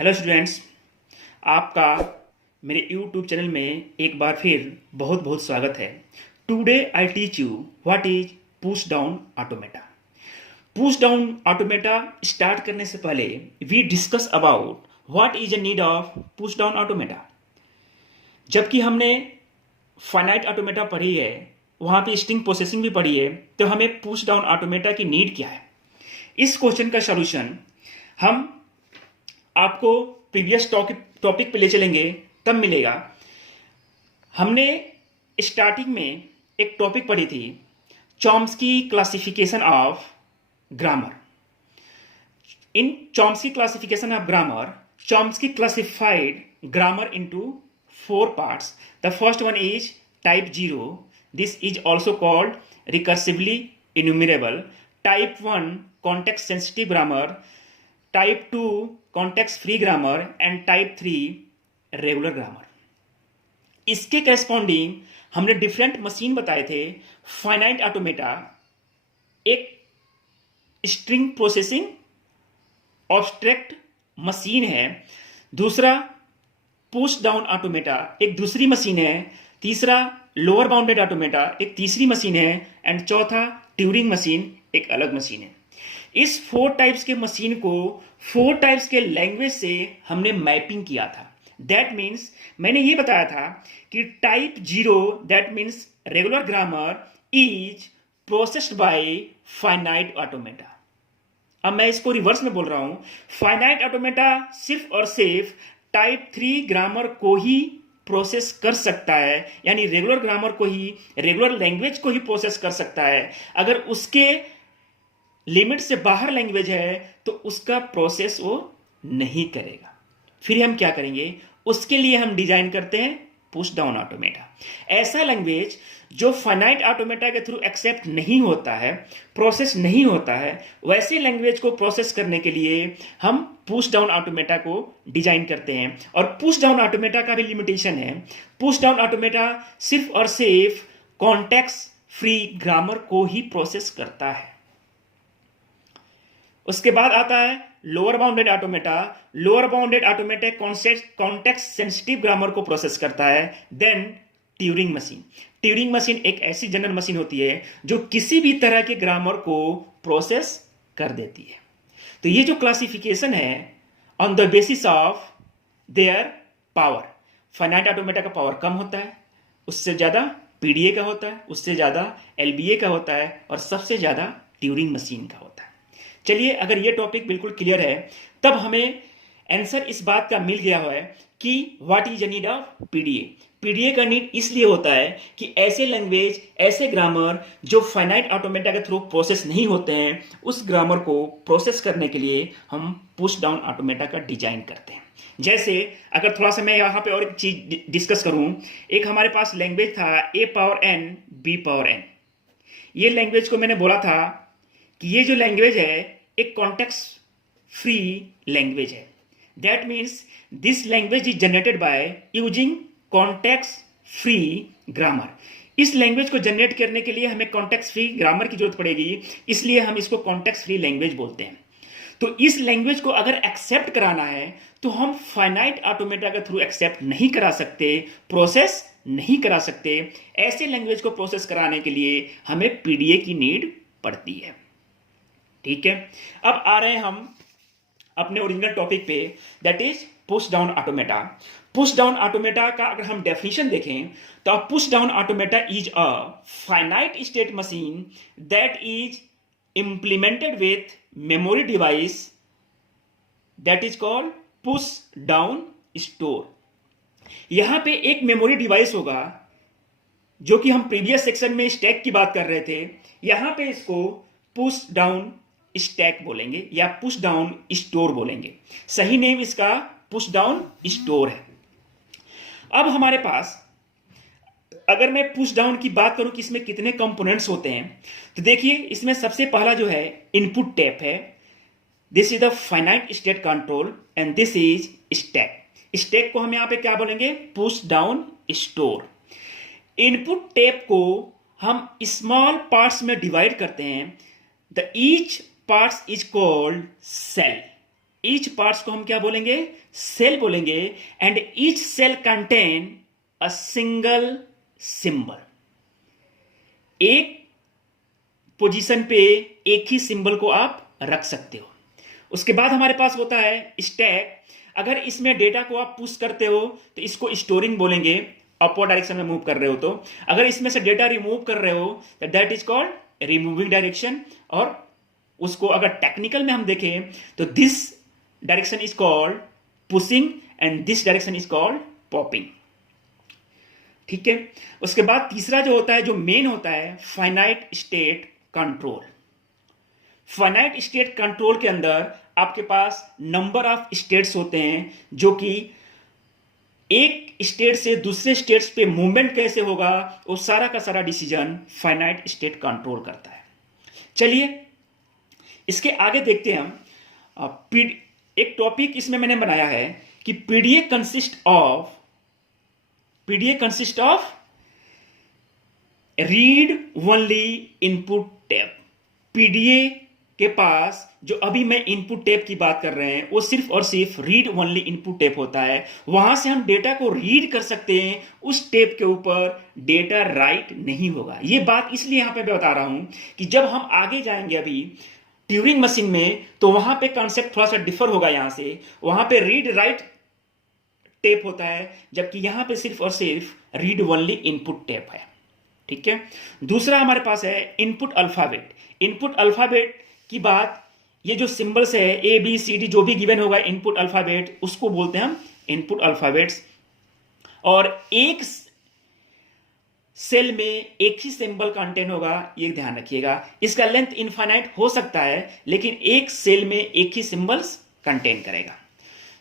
Hello students, आपका मेरे YouTube channel में एक बार फिर बहुत बहुत स्वागत है। Today I teach you what is push down automata. Push down automata start करने से पहले we discuss about what is the need of push down automata. जबकि हमने फाइनाइट ऑटोमेटा पढ़ी है, वहाँ पे स्ट्रिंग प्रोसेसिंग भी पढ़ी है, तो हमें पुश डाउन ऑटोमेटा की नीड क्या है। इस क्वेश्चन का सॉल्यूशन हम आपको प्रीवियस टॉपिक पे ले चलेंगे, तब मिलेगा। हमने स्टार्टिंग में एक टॉपिक पढ़ी थी, Chomsky classification of grammar. In Chomsky classification of grammar, Chomsky classified grammar into 4 parts. The first one is type 0. This is also called recursively enumerable. Type 1 context sensitive grammar. Type 2 context free grammar and type 3 regular grammar. इसके corresponding हमने different machine बताए थे। Finite automata एक string processing obstruct machine है, दूसरा push down automata एक दूसरी machine है, तीसरा लोअर बाउंडेड ऑटोमेटा एक तीसरी मशीन है, एंड चौथा ट्यूरिंग मशीन एक अलग मशीन है। इस 4 टाइप्स के मशीन को 4 टाइप्स के लैंग्वेज से हमने मैपिंग किया था। दैट मीन्स मैंने ये बताया था कि type 0 that means regular grammar is processed bye finite automata. अब मैं इसको रिवर्स में बोल रहा हूं, फाइनाइट ऑटोमेटा सिर्फ और सिर्फ टाइप 3 ग्रामर को ही प्रोसेस कर सकता है, यानी रेगुलर ग्रामर को ही, रेगुलर लैंग्वेज को ही प्रोसेस कर सकता है। अगर उसके लिमिट से बाहर लैंग्वेज है तो उसका प्रोसेस वो नहीं करेगा। फिर हम क्या करेंगे, उसके लिए हम डिजाइन करते हैं पुश डाउन ऑटोमेटा। ऐसा लैंग्वेज जो फाइनाइट ऑटोमेटा के थ्रू एक्सेप्ट नहीं होता है, प्रोसेस नहीं होता है, वैसे लैंग्वेज को प्रोसेस करने के लिए हम पुश डाउन ऑटोमेटा को डिजाइन करते हैं। और पुश डाउन ऑटोमेटा का भी लिमिटेशन है। पुश डाउन ऑटोमेटा सिर्फ और सिर्फ कॉन्टेक्स्ट फ्री ग्रामर को ही प्रोसेस करता है। उसके बाद आता है lower bounded automata. Lower bounded automata context sensitive grammar को प्रोसेस करता है। Then Turing machine. Turing machine एक ऐसी जनरल मशीन होती है जो किसी भी तरह के ग्रामर को प्रोसेस कर देती है। तो ये जो क्लासिफिकेशन है on the basis of their power, finite automata का पावर कम होता है, उससे ज्यादा पीडीए का होता है, उससे ज्यादा एलबीए का होता है, और सबसे ज्यादा ट्यूरिंग मशीन का होता है। चलिए, अगर ये टॉपिक बिल्कुल क्लियर है, तब हमें आंसर इस बात का मिल गया है कि what is the need of PDA. PDA का नीड इसलिए होता है कि ऐसे लैंग्वेज, ऐसे ग्रामर जो फाइनाइट ऑटोमेटा के थ्रू प्रोसेस नहीं होते हैं, उस ग्रामर को प्रोसेस करने के लिए हम पुश डाउन ऑटोमेटा का डिजाइन करते हैं। जैसे अगर थोड़ा सा मैं यहाँ पे और एक चीज डिस्कस करूं, एक हमारे पास लैंग्वेज था A⁴n B⁴n। ये लैंग्वेज को मैंने बोला था कि ये जो लैंग्वेज है एक कॉन्टेक्स्ट फ्री लैंग्वेज है। That means this language is generated by using context free grammar. इस लैंग्वेज को जनरेट करने के लिए हमें कॉन्टेक्स्ट फ्री ग्रामर की जरूरत पड़ेगी, इसलिए हम इसको कॉन्टेक्स्ट फ्री लैंग्वेज बोलते हैं। तो इस लैंग्वेज को अगर एक्सेप्ट कराना है तो हम फाइनाइट ऑटोमेटा के थ्रू एक्सेप्ट नहीं करा सकते, प्रोसेस नहीं करा सकते। ऐसे लैंग्वेज को प्रोसेस कराने के लिए हमें पीडीए की नीड पड़ती है। ठीक है, अब आ रहे हैं हम अपने ओरिजिनल टॉपिक पे, that is push down automata. Push down automata का अगर हम डेफिनेशन देखें तो push down automata is a finite state machine that is implemented with memory device that is called push down store। यहां पे एक memory device होगा जो कि हम प्रीवियस सेक्शन में स्टैक की बात कर रहे थे। यहां पे इसको पुश डाउन स्टैक बोलेंगे या पुश डाउन स्टोर बोलेंगे। सही नेम इसका पुश डाउन स्टोर है। अब हमारे पास अगर मैं पुश डाउन की बात करूं कि इसमें कितने कंपोनेंट्स होते हैं, तो देखिए इसमें सबसे पहला जो है इनपुट टैप है। This is the finite state control and this is stack. Stack को हम यहां पे क्या बोलेंगे, push down store. Input tape को हम स्मॉल पार्ट्स में डिवाइड करते हैं। The each parts is called cell. Each parts को हम क्या बोलेंगे? सेल बोलेंगे। And each cell contain a single symbol. एक पोजीशन पे एक ही सिंबल को आप रख सकते हो। उसके बाद हमारे पास होता है स्टैक। अगर इसमें डेटा को आप पुश करते हो तो इसको स्टोरिंग बोलेंगे, अपवर्ड डायरेक्शन में मूव कर रहे हो तो। अगर इसमें से डेटा रिमूव कर रहे हो तो that is called removing direction. और उसको अगर टेक्निकल में हम देखें तो this direction is called pushing and this direction is called popping. ठीक है। उसके बाद तीसरा जो होता है, जो मेन होता है, finite state control. Finite state control के अंदर आपके पास नंबर ऑफ स्टेट्स होते हैं, जो कि एक स्टेट से दूसरे स्टेट्स पे मूवमेंट कैसे होगा वो सारा का सारा डिसीजन फाइनाइट स्टेट कंट्रोल करता है। चलिए इसके आगे देखते हैं हम। एक टॉपिक इसमें मैंने बनाया है कि PDA consist of read only input tab. PDA के पास जो अभी मैं इनपुट टैब की बात कर रहे हैं वो सिर्फ और सिर्फ रीड ओनली इनपुट टैब होता है। वहां से हम डेटा को रीड कर सकते हैं, उस टैब के ऊपर डेटा राइट नहीं होगा। ये बात इसलिए यहां पे मैं बता रहा हूं कि जब हम आगे जाएंगे अभी ट्यूरिंग मशीन में तो वहां पे कॉन्सेप्ट थोड़ा सा डिफर होगा। यहां से वहां पे रीड राइट टैब होता है, जबकि यहां पे सिर्फ और सिर्फ रीड ओनली इनपुट टैब है। ठीक है। दूसरा हमारे पास है इनपुट अल्फाबेट। इनपुट अल्फाबेट की बात, ये जो सिंबल्स है ए बी सी डी जो भी गिवन होगा इनपुट अल्फाबेट, उसको बोलते हैं हम इनपुट अल्फाबेट्स। और एक सेल में एक ही सिंबल कंटेन होगा, ये ध्यान रखिएगा। इसका लेंथ इनफाइनाइट हो सकता है, लेकिन एक सेल में एक ही सिंबल्स कंटेन करेगा।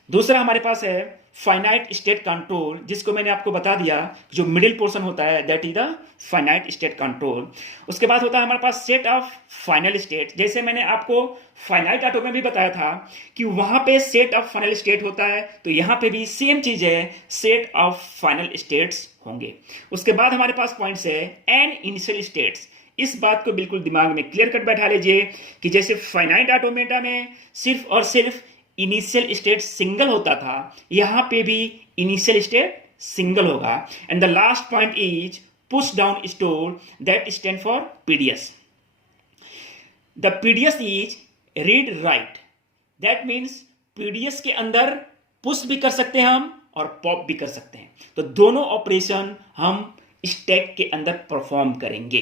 दूसरा हमारे पास है फाइनाइट स्टेट कंट्रोल, जिसको मैंने आपको बता दिया, जो मिडिल पोर्शन होता है that is the finite state control. उसके बाद होता है हमारे पास सेट ऑफ फाइनल स्टेट। जैसे मैंने आपको फाइनाइट ऑटो में भी बताया था कि वहां पे सेट ऑफ फाइनल स्टेट होता है, तो यहां पे भी सेम चीज है, सेट ऑफ फाइनल स्टेट्स होंगे। उसके बाद हमारे पास पॉइंट्स है एन इनिशियल स्टेट्स। इस बात को बिल्कुल दिमाग में क्लियर कट बैठा लीजिए कि जैसे फाइनाइट ऑटोमेटा में सिर्फ और सिर्फ इनिशियल स्टेट सिंगल होता था, यहां पे भी इनिशियल स्टेट सिंगल होगा। And the last point is push down store, that stand for PDS. The PDS is read write, that means PDS के अंदर पुश भी कर सकते हैं हम और पॉप भी कर सकते हैं। तो दोनों ऑपरेशन हम स्टैक के अंदर परफॉर्म करेंगे।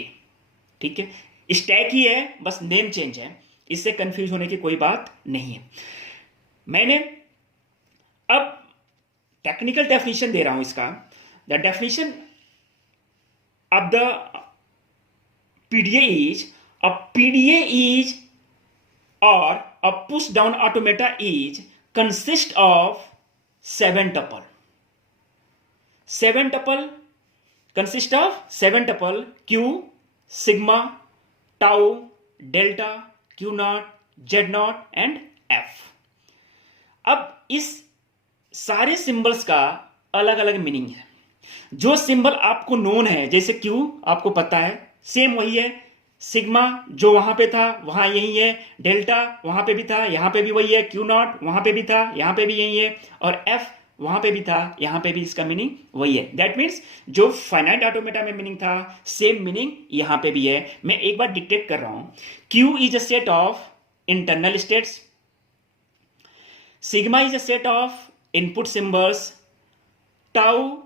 ठीक है। स्टैक ही है, बस नेम चेंज है, इससे कंफ्यूज होने की कोई बात नहीं है। मैंने अब टेक्निकल डेफिनेशन दे रहा हूं इसका। The definition of the PDA is और a push down automata is consist of 7 tuple. 7 tuple consist of 7 tuple q, sigma, tau, delta, q naught, z naught and f। अब इस सारे सिंबल्स का अलग अलग मीनिंग है। जो सिंबल आपको नोन है, जैसे Q आपको पता है, सेम वही है। सिग्मा जो वहां पे था वहां यही है। डेल्टा वहां पे भी था, यहां पे भी वही है। Q नॉट वहां पे भी था, यहां पे भी यही है। और F वहां पे भी था, यहां पे भी इसका मीनिंग वही है। दैट मीन्स जो फाइनाइट ऑटोमेटा में मीनिंग था, सेम मीनिंग यहां पे भी है। मैं एक बार डिक्टेट कर रहा हूं। Q is a set of internal states, sigma is a set of input symbols, tau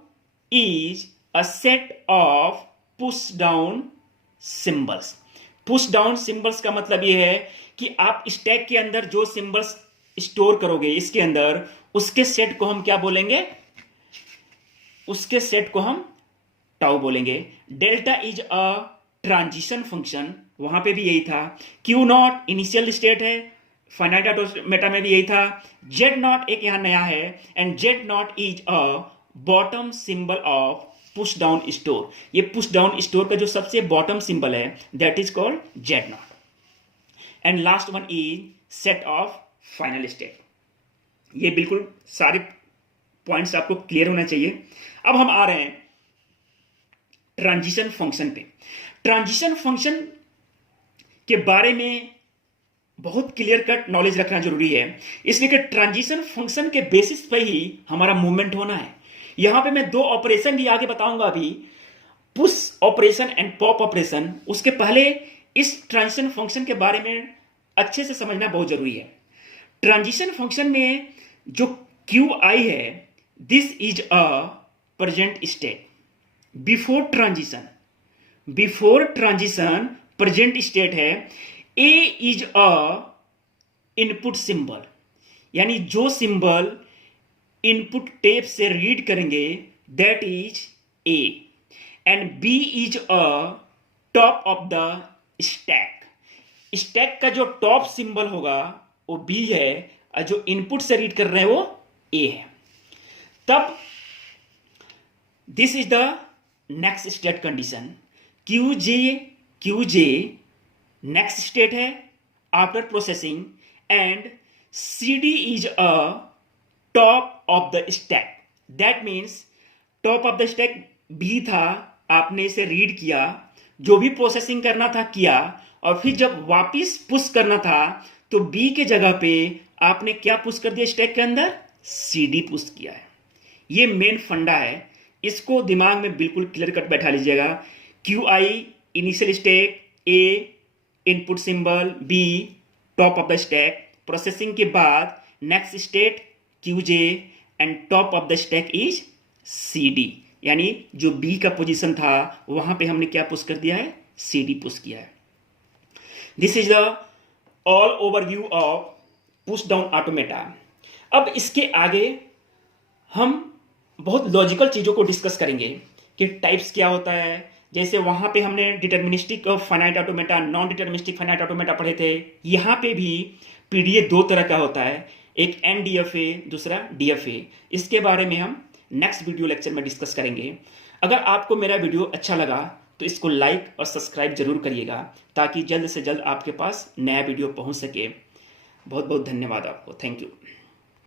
is a set of push down symbols। Push down symbols का मतलब यह है कि आप स्टैक के अंदर जो सिंबल्स स्टोर करोगे इसके अंदर, उसके सेट को हम क्या बोलेंगे? उसके सेट को हम टाउ बोलेंगे। Delta is a transition function, वहां पे भी यही था। क्यू नॉट इनिशियल स्टेट है, फाइनाइट ऑटोमेटा में भी यही था। जेड नॉट एक यहां नया है, and Z not is a bottom symbol of push down store. ये पुश डाउन स्टोर का जो सबसे बॉटम सिंबल है that is called Z not. And last one is set of final state. ये बिल्कुल सारे पॉइंट्स आपको क्लियर होना चाहिए। अब हम आ रहे हैं ट्रांजिशन फंक्शन पे। ट्रांजिशन फंक्शन के बारे में बहुत क्लियर कट नॉलेज रखना जरूरी है, इसलिए कि ट्रांजिशन फंक्शन के बेसिस पे ही हमारा मूवमेंट होना है। यहां पे मैं दो ऑपरेशन भी आगे बताऊंगा अभी, push operation and pop operation. उसके पहले इस ट्रांजिशन फंक्शन के बारे में अच्छे से समझना बहुत जरूरी है। ट्रांजिशन फंक्शन में जो क्यू आई है, this is a present state before transition present state है। A is a input symbol, यानी जो सिंबल इनपुट टेप से रीड करेंगे that is A, and B is a top of the stack. Stack का जो top symbol होगा वो B है, और जो इनपुट से रीड कर रहे हैं वो ए है। तब this is the next state condition, Q J next state है after processing, and C D is a top of the stack. That means top of the stack B था, आपने इसे रीड किया, जो भी प्रोसेसिंग करना था किया, और फिर जब वापिस पुश करना था तो बी के जगह पे आपने क्या पुश कर दिया स्टैक के अंदर, सी डी पुश किया है। ये मेन फंडा है, इसको दिमाग में बिल्कुल क्लियर कट बैठा लीजिएगा। Q I initial stack, A input symbol, B top of the stack. Processing के बाद next state Q J, and top of the stack is C D, यानी जो बी का पोजीशन था वहां पे हमने क्या पुश कर दिया है, सी डी पुश किया है। This is the all overview of push down automata. अब इसके आगे हम बहुत लॉजिकल चीजों को डिस्कस करेंगे कि टाइप्स क्या होता है। जैसे वहां पे हमने deterministic finite automata, non deterministic finite automata पढ़े थे। यहां पे भी पीडीए दो तरह का होता है, एक एनडीएफए, दूसरा डीएफए। इसके बारे में हम नेक्स्ट वीडियो लेक्चर में डिस्कस करेंगे। अगर आपको मेरा वीडियो अच्छा लगा तो इसको लाइक और सब्सक्राइब जरूर करिएगा, ताकि जल्द से जल्द आपके पास नया वीडियो पहुंच सके। बहुत बहुत धन्यवाद आपको, थैंक यू।